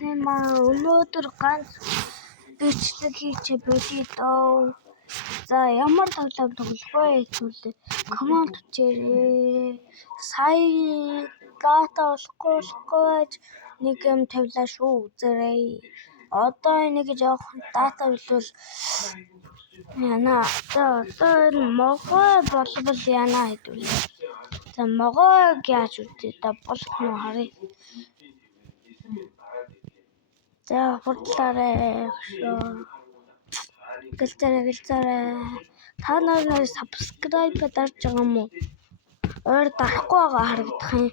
Өнөөдөр ганц бичлэг хийчих болъё доо. За ямар тоглоом тоглох вэ гэвэл команд бичээрэй. Сая дата болохгүй байж нэг юм тавилаа шүү үзээрэй. Одоо энийг жоох дата билүүл яна. За одоо энэ могой болбол яна хэдвэл. За могойг яаж үтээ та болох нь харъя. За хурдлаарай. Гэлцээрэй. Та нар subscribe дарж байгаа юм уу? Ойр дарахгүй байгаа харагдах юм.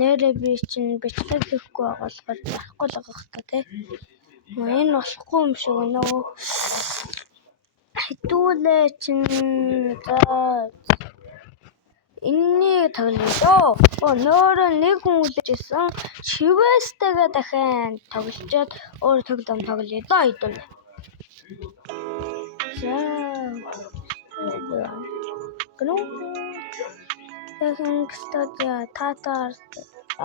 Нэрээ би чинь бичлэг хийхгүй байгаа болохоор дарахгүй л байгаа хта тий. Энэ болохгүй юм шиг байна уу? Хитүүлээ чинь за энэний тоглоё. Нөөрэ нэг хүн үлжсэн чивэстэйгээ дахин тоглолцоод өөр тоглоом тоглоё доо хэдүүл. За. Тэгэн стадиа татар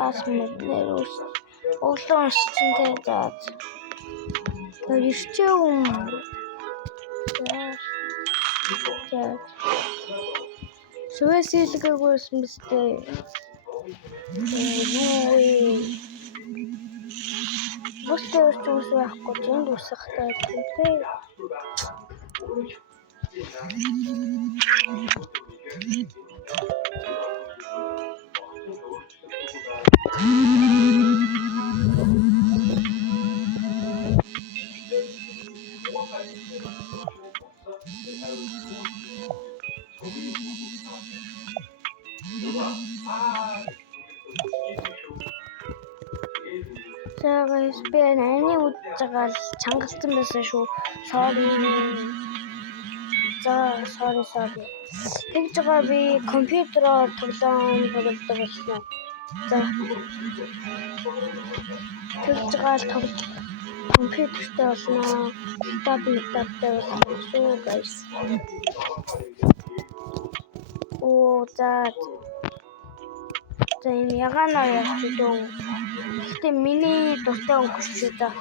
асмэрнэрус оглон шинтэй заа. Ирчээм. За. Швесилгэгүйсэн бистэ. Бустер чус яахгүй зэнд усахтай тий. За guys би энэ үдцэgal чангалсан байсан шүү. Sorry. Тэгж байгаа би компьютероор тоглоом тоглодог болсон. За. Тэгж байгаа компьютертэй болно. Таблеттай болно шүү guys. За энэ ягаанаа явах дөө. Гэтэ миний дуртай өнгөрч удаа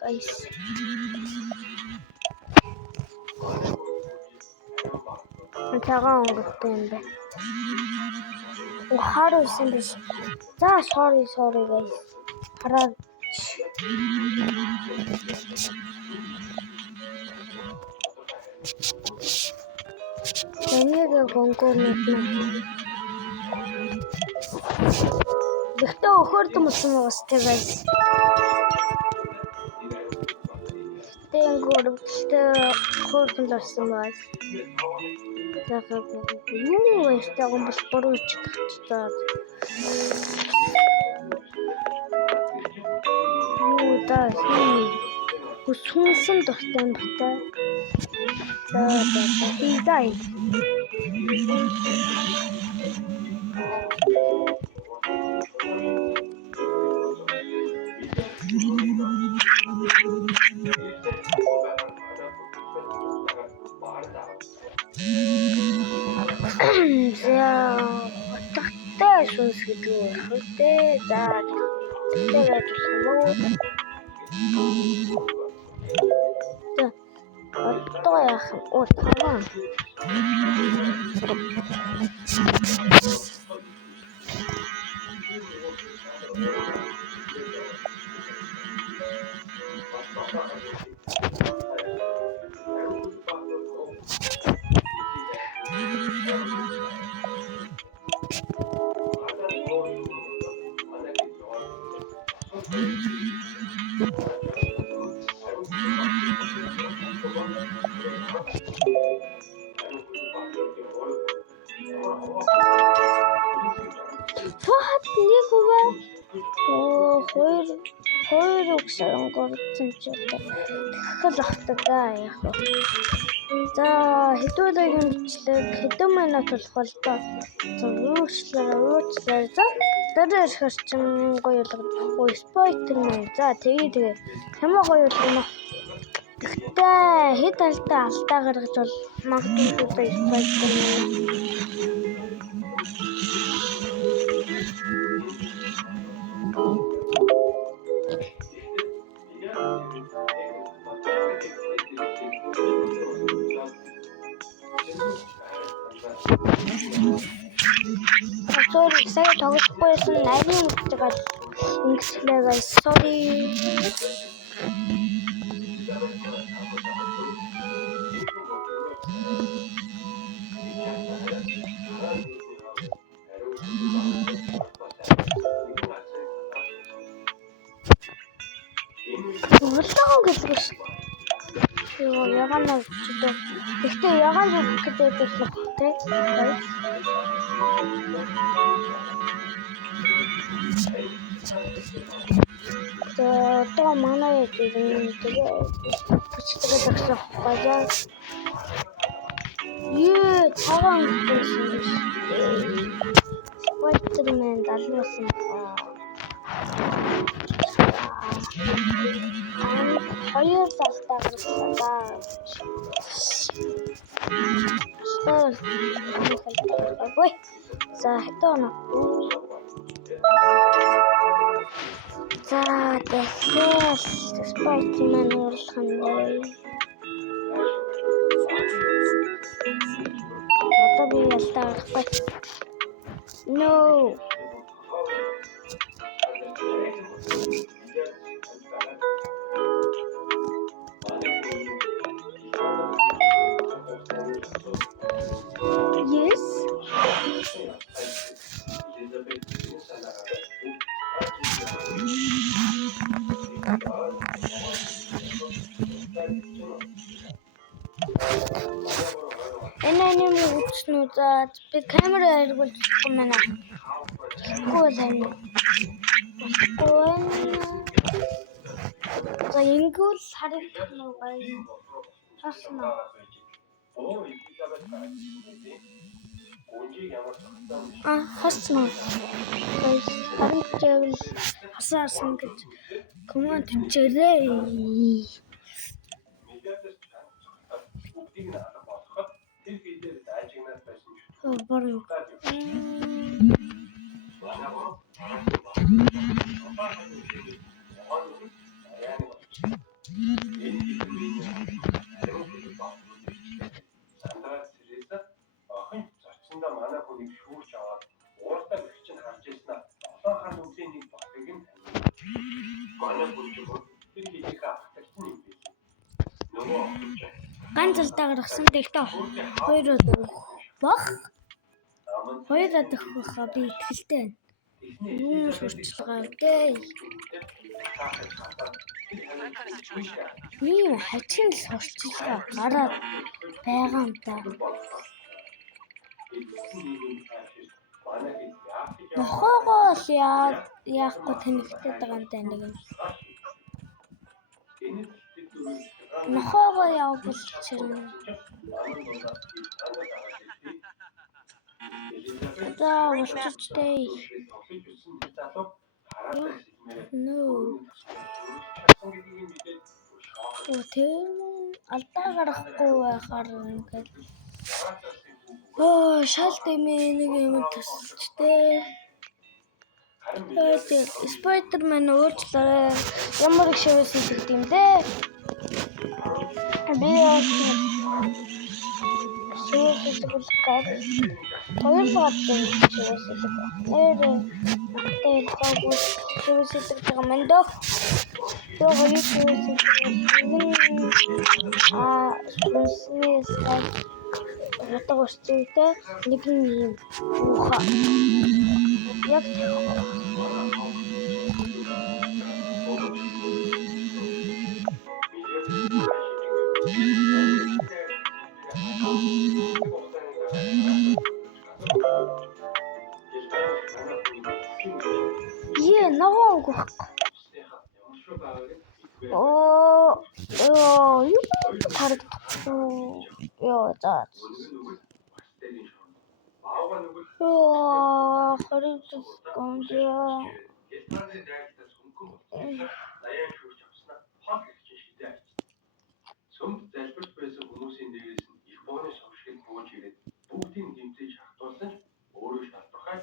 guys. Цагаан өнгөртэй юм бэ. Харуусан биш. За sorry guys. Хараад энийг гонкорнод нь Гэхдээ өхөрд мөсөн уус guys. Тэнгүүртэй хөрдөн лсэн байна. Юу ястаг юм бол бурууч тагчдаа. Юу даа хүссэн дуртай юм бата. За дай. За утгатай шүүс гэж хэлдэг. За тэгээд болов. За одоо яах вэ? Таван. What Никова? Хоёр өгсөн горцсон ч одоо дахил ахтаа яах вэ? За хэдүүлэг юм бичлэг хэдэн минут болох бол доо. За уучлаарай. За дараа хэрхэн гоёлгоо спойтер мэн. За тэгээ хямаа гоёлгоо. Гэхдээ хэд алдаа гаргаж бол магадгүй спойтер мэн. Sorry, saya тоглохгүй байсан нарийн үгтэйгээр ингэслээ guys. Sorry. Улаан гэлгэж. Юу ягаанаа чидээ. Гэхдээ ягаан гэдэг л те. То манай тийм тэгээ бичдэг гэсэн байна. Цагаан гэсэн. Spider-Man далуулсан. Хоёр талтай гаргалаа. Ой. За хэтона. За тэгэхээр Spider-Man оруулах нь. Одоо би ялтаа гарахгүй. No. Yes. Энэ үтснүүд би камера хэрэглэж байна. За ингүүл харагдах нь гоё. Хаснаа. Хаснаа. Харагдчихвал хасаарсан гэж команд хийжээ. Борно. Ганц алдаа гаргасан гэхдээ хоёр баг. Хоёр дахь баха би итгэлтэй байна. Юу сурчлага дээ. Ийм хачин л сурчлага гараад байгаа юм та. Нохоогоо л яахгүй тэнэгтэй байгаа юм тань нэг юм. Нохоогоо явуул чирнэ. За болчихтой. No. Тэр алдаа гарахгүй байхаар ингээд. Шал дэмээ нэг юм төсөлчтэй. Spider-Man өөрчлөлөө ямар их шивээс хийдэг юм бэ? Би хоёр багтсан шивээс хийдэг. Шивээс хийдэг юм даа. То хоёр шивээс хийдэг. Ятаг урцтай нэг юм уха. Яг ногоог юу харагдахгүй. За. Сүмд залбирч байсан хүмүүсийн дээрээс нь их бооны совшгийг бууж ирээд бүгдийг гэмтэж хатуулсан ч өөрөө шалбархай